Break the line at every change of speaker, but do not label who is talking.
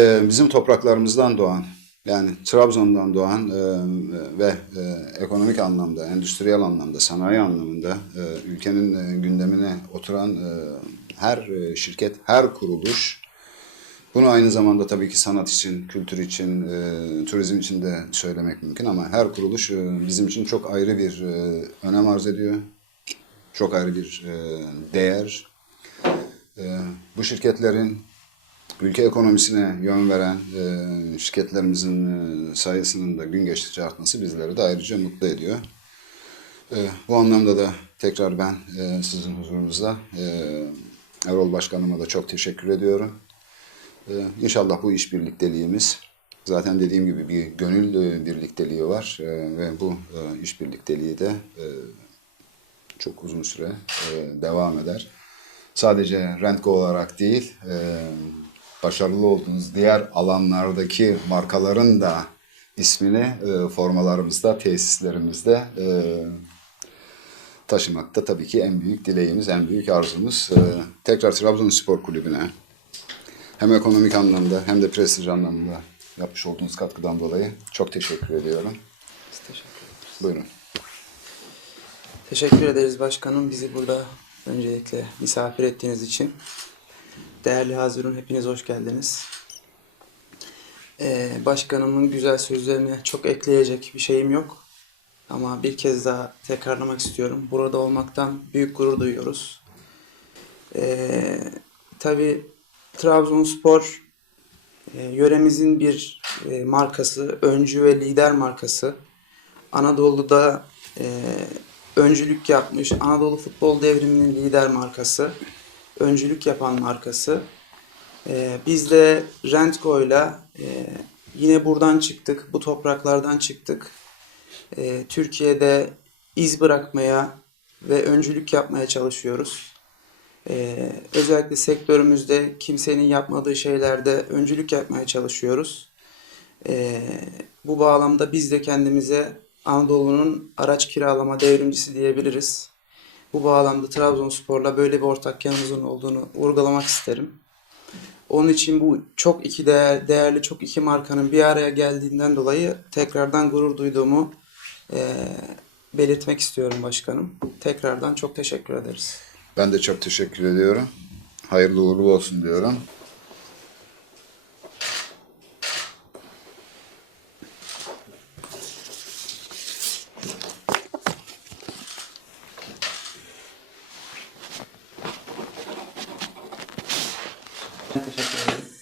Ee, Bizim topraklarımızdan doğan, yani Trabzon'dan doğan e, ve e, ekonomik anlamda, endüstriyel anlamda, sanayi anlamında e, ülkenin gündemine oturan her şirket, her kuruluş bunu aynı zamanda tabii ki sanat için, kültür için, turizm için de söylemek mümkün ama her kuruluş bizim için çok ayrı bir önem arz ediyor. Çok ayrı bir değer. Bu şirketlerin ülke ekonomisine yön veren e, şirketlerimizin e, sayısının da gün geçtikçe artması bizleri de ayrıca mutlu ediyor. E, bu anlamda da tekrar ben e, sizin huzurunuzda e, Erol Başkanıma da çok teşekkür ediyorum. E, inşallah bu işbirlikteliğimiz zaten dediğim gibi bir gönül e, birlikteliği var e, ve bu e, işbirlikteliği de e, çok uzun süre e, devam eder. Sadece Rentco olarak değil, e, başarılı olduğunuz diğer alanlardaki markaların da ismini e, formalarımızda, tesislerimizde e, taşımakta tabii ki en büyük dileğimiz, en büyük arzumuz. E, tekrar Trabzonspor Kulübü'ne hem ekonomik anlamda hem de prestij anlamında yapmış olduğunuz katkıdan dolayı çok teşekkür ediyorum.
Biz teşekkür ederiz.
Buyurun.
Teşekkür ederiz başkanım bizi burada öncelikle misafir ettiğiniz için. Değerli Hazirun hepiniz hoş geldiniz. Ee, başkanımın güzel sözlerine çok ekleyecek bir şeyim yok. Ama bir kez daha tekrarlamak istiyorum. Burada olmaktan büyük gurur duyuyoruz. Ee, tabii Trabzonspor e, yöremizin bir e, markası, öncü ve lider markası. Anadolu'da e, öncülük yapmış, Anadolu futbol devriminin lider markası, öncülük yapan markası. E, biz de Rentgo'yla e, yine buradan çıktık, bu topraklardan çıktık. E, Türkiye'de iz bırakmaya ve öncülük yapmaya çalışıyoruz. Ee, özellikle sektörümüzde kimsenin yapmadığı şeylerde öncülük yapmaya çalışıyoruz. Ee, bu bağlamda biz de kendimize Anadolu'nun araç kiralama devrimcisi diyebiliriz. Bu bağlamda Trabzonspor'la böyle bir ortak yanımızın olduğunu vurgulamak isterim. Onun için bu çok iki değer, değerli çok iki markanın bir araya geldiğinden dolayı tekrardan gurur duyduğumu eee, belirtmek istiyorum başkanım. Tekrardan çok teşekkür ederiz.
Ben de çok teşekkür ediyorum. Hayırlı uğurlu olsun diyorum.
Teşekkür ederim.